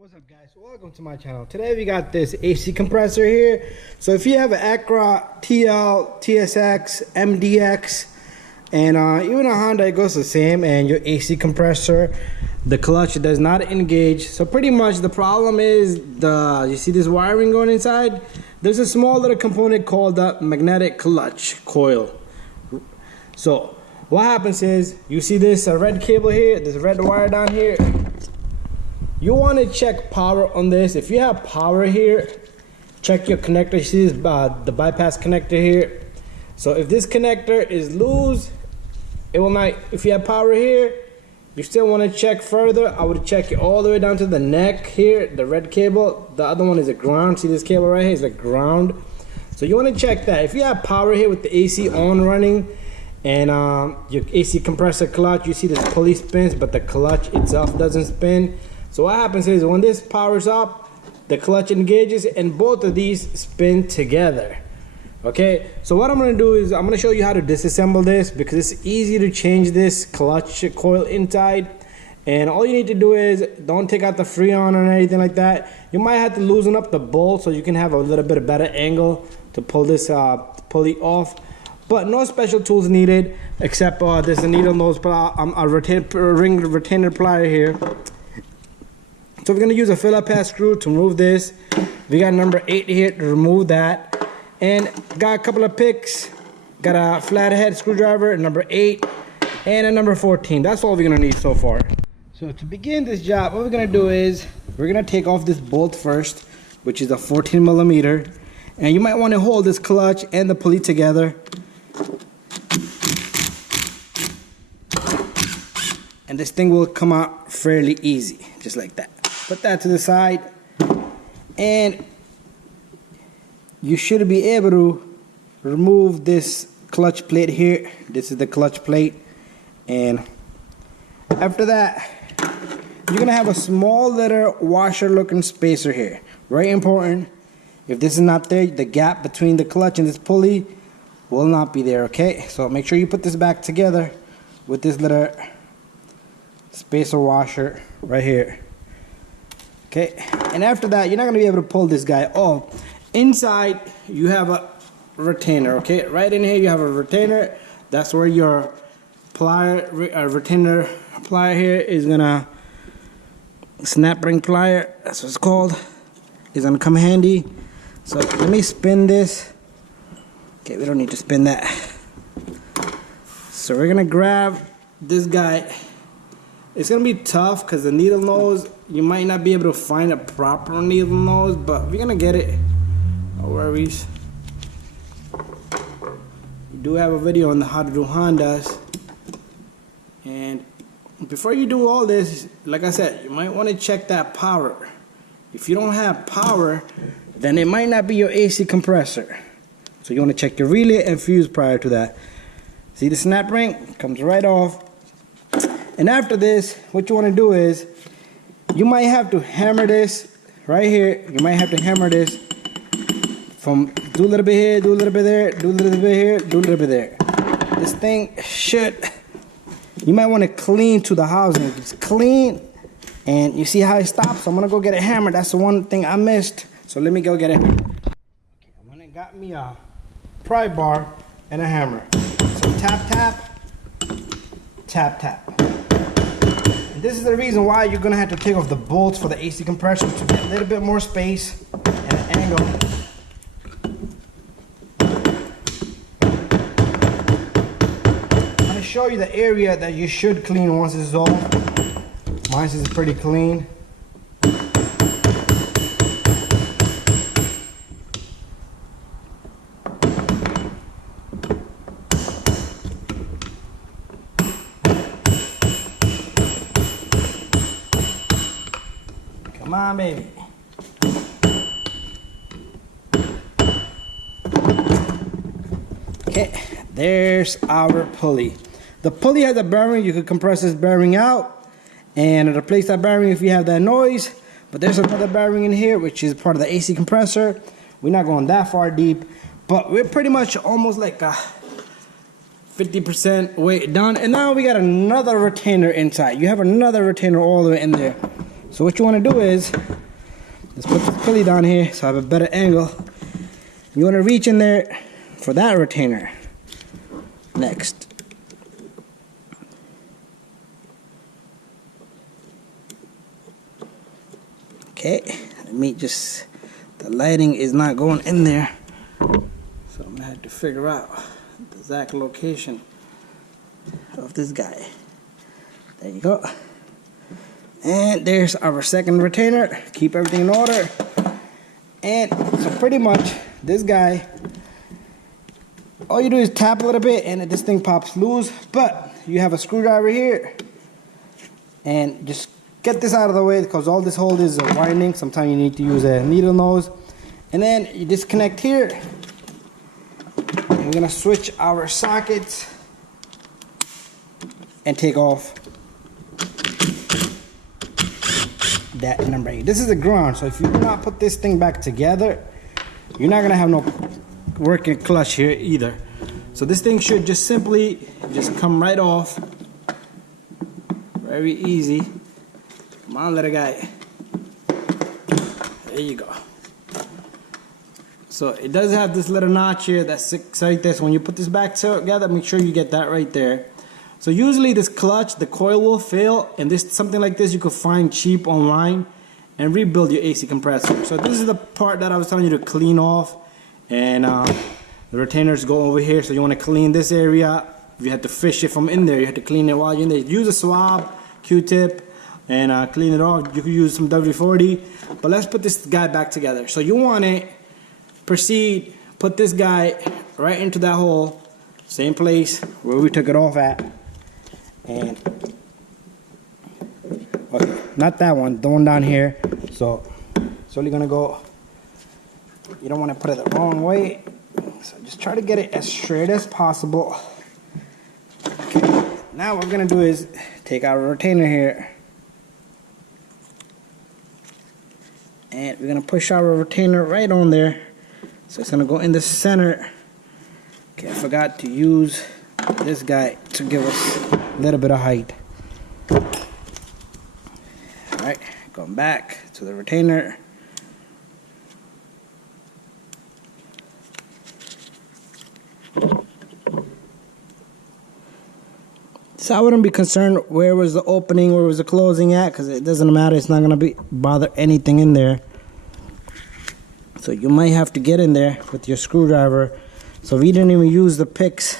What's up, guys? Welcome to my channel. Today we got this AC compressor here. So if you have an ACURA TL, TSX, MDX, and even a Honda, it goes the same, and your AC compressor, the clutch does not engage. So pretty much the problem is you see this wiring going inside? There's a small little component called the magnetic clutch coil. So what happens is, you see this red cable here, this red wire down here. You want to check power on this. If you have power here, check your connector. You see this, the bypass connector here. So if this connector is loose, it will not. If you have power here, you still want to check further. I would check it all the way down to the neck here, the red cable. The other one is a ground. See this cable right here is a ground. So you want to check that. If you have power here with the AC on running, and your AC compressor clutch, you see this pulley spins, but the clutch itself doesn't spin. So what happens is, when this powers up, the clutch engages and both of these spin together. Okay, so what I'm going to do is I'm going to show you how to disassemble this, because it's easy to change this clutch coil inside. And all you need to do is, don't take out the freon or anything like that. You might have to loosen up the bolt so you can have a little bit of better angle to pull this pulley off. But no special tools needed, except there's a needle nose ring retainer plier here. So we're going to use a Phillips head screw to remove this. We got number 8 here to remove that. And got a couple of picks. Got a flathead screwdriver, number 8, and a number 14. That's all we're going to need so far. So to begin this job, what we're going to do is, we're going to take off this bolt first, which is a 14 millimeter. And you might want to hold this clutch and the pulley together. And this thing will come out fairly easy, just like that. Put that to the side, and you should be able to remove this clutch plate here. This is the clutch plate, and after that, you're gonna have a small little washer looking spacer here. Very important. If this is not there, the gap between the clutch and this pulley will not be there, okay? So make sure you put this back together with this little spacer washer right here. Okay, and after that, you're not going to be able to pull this guy off. Inside, you have a retainer, okay? Right in here, you have a retainer. That's where your retainer plier here is going to, snap ring plier, that's what it's called, is going to come handy. So let me spin this. Okay, we don't need to spin that. So we're going to grab this guy. It's going to be tough because the needle nose, you might not be able to find a proper needle nose, but we're going to get it. No worries. We do have a video on how to do Hondas. And before you do all this, like I said, you might want to check that power. If you don't have power, then it might not be your AC compressor. So you want to check your relay and fuse prior to that. See the snap ring? Comes right off. And after this, what you want to do is, you might have to hammer this right here. You might have to hammer this from, do a little bit here, do a little bit there, do a little bit here, do a little bit there. This thing should, you might want to clean to the housing. It's clean, and you see how it stops? I'm going to go get a hammer. That's the one thing I missed. So let me go get it. Okay, I went and got me a pry bar and a hammer. So tap, tap, tap, tap. This is the reason why you're going to have to take off the bolts for the AC compressor to get a little bit more space and an angle. I'm going to show you the area that you should clean once it's off. Mine is pretty clean. Come on, baby. Okay, there's our pulley. The pulley has a bearing. You could compress this bearing out and replace that bearing if you have that noise. But there's another bearing in here, which is part of the AC compressor. We're not going that far deep, but we're pretty much almost like 50% way done. And now we got another retainer inside. You have another retainer all the way in there. So what you want to do is, let's put the pulley down here so I have a better angle. You want to reach in there for that retainer. Next. Okay, let me just, the lighting is not going in there. So I'm gonna have to figure out the exact location of this guy. There you go. And there's our second retainer. Keep everything in order. And so pretty much this guy, all you do is tap a little bit and this thing pops loose. But you have a screwdriver here. And just get this out of the way because all this hold is winding. Sometimes you need to use a needle nose. And then you disconnect here. And we're gonna switch our sockets and take off that number 8. This is the ground, so if you do not put this thing back together, you're not gonna have no working clutch here either. So this thing should just simply just come right off. Very easy. Come on, little guy. There you go. So it does have this little notch here that's like this. When you put this back together, make sure you get that right there. So usually this clutch, the coil will fail, and this something like this you could find cheap online and rebuild your AC compressor. So this is the part that I was telling you to clean off, and the retainers go over here. So you want to clean this area. If you had to fish it from in there, you have to clean it while you're in there. Use a swab, Q-tip, and clean it off. You could use some WD-40, but let's put this guy back together. So you want to proceed, put this guy right into that hole, same place where we took it off at. And okay, not that one, the one down here. So it's only gonna go, you don't want to put it the wrong way, so just try to get it as straight as possible. Okay, now what we're gonna do is take our retainer here and we're gonna push our retainer right on there, so it's gonna go in the center. Okay, I forgot to use this guy to give us a little bit of height. Alright, going back to the retainer. So I wouldn't be concerned where was the opening, where was the closing at, because it doesn't matter, it's not going to bother anything in there. So you might have to get in there with your screwdriver. So if you didn't even use the picks,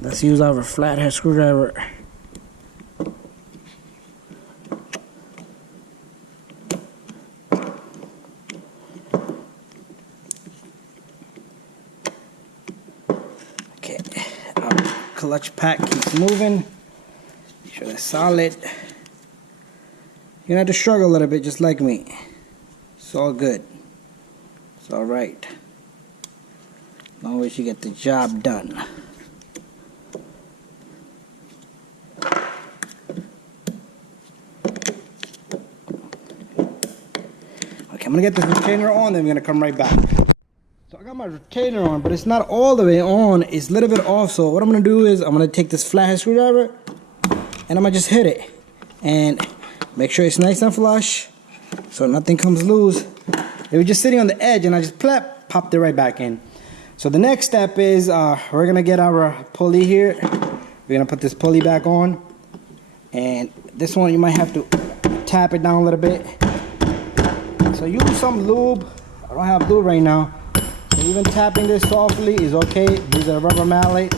let's use our flathead screwdriver. Okay, our clutch pack keeps moving. Make sure that's solid. You're gonna have to struggle a little bit just like me. It's all good. It's alright. As long as you get the job done. Okay, I'm gonna get this retainer on, then we're gonna come right back. So I got my retainer on, but it's not all the way on, it's a little bit off. So what I'm gonna do is I'm gonna take this flathead screwdriver and I'm gonna just hit it. And make sure it's nice and flush so nothing comes loose. It was just sitting on the edge and I just popped it right back in. So the next step is we're gonna get our pulley here. We're gonna put this pulley back on. And this one you might have to tap it down a little bit. So use some lube. I don't have lube right now. So even tapping this softly is okay. Use a rubber mallet.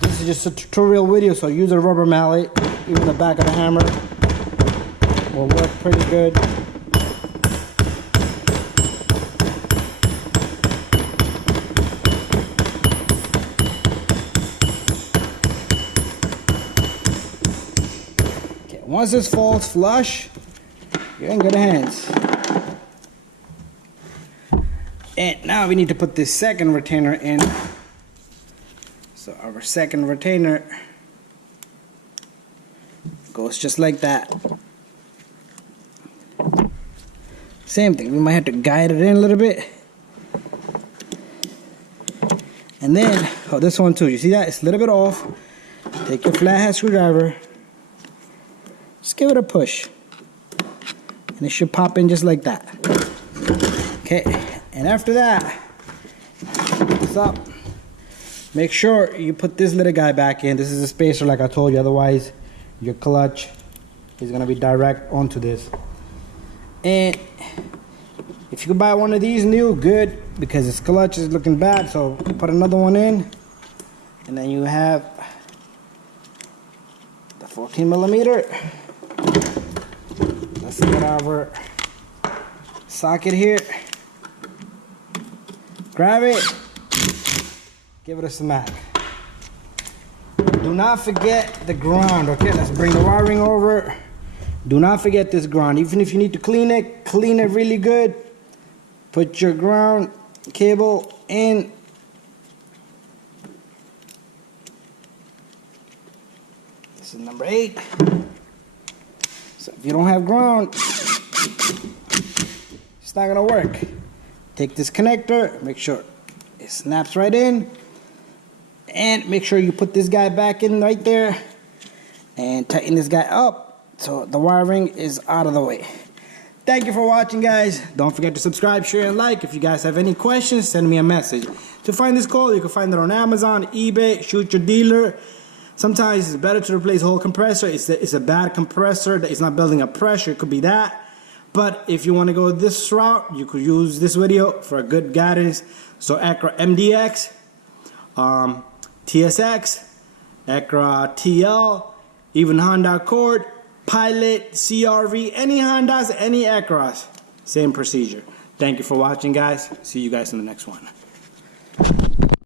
This is just a tutorial video, so use a rubber mallet. Even the back of the hammer will work pretty good. Okay, once this falls flush, you're in good hands. And now we need to put this second retainer in. So our second retainer goes just like that. Same thing, we might have to guide it in a little bit. And then, oh, this one too, you see that? It's a little bit off. Take your flathead screwdriver Just give it a push. And it should pop in just like that. Okay, and after that, put this up. Make sure you put this little guy back in. This is a spacer like I told you, otherwise your clutch is gonna be direct onto this. And if you could buy one of these new, good, because this clutch is looking bad, so put another one in. And then you have the 14mm. Let's get our socket here. Grab it. Give it a smack. Do not forget the ground, okay? Let's bring the wiring over. Do not forget this ground. Even if you need to clean it really good. Put your ground cable in. This is number 8. So if you don't have ground, it's not gonna work. Take this connector, make sure it snaps right in. And make sure you put this guy back in right there and tighten this guy up so the wiring is out of the way. Thank you for watching, guys. Don't forget to subscribe, share, and like. If you guys have any questions, send me a message. To find this coil, you can find it on Amazon, eBay, shoot your dealer. Sometimes it's better to replace the whole compressor. It's a bad compressor that is not building up pressure. It could be that. But if you want to go this route, you could use this video for a good guidance. So ACURA MDX, TSX, ACURA TL, even Honda Accord, Pilot, CRV, any Hondas, any Acuras, same procedure. Thank you for watching, guys. See you guys in the next one.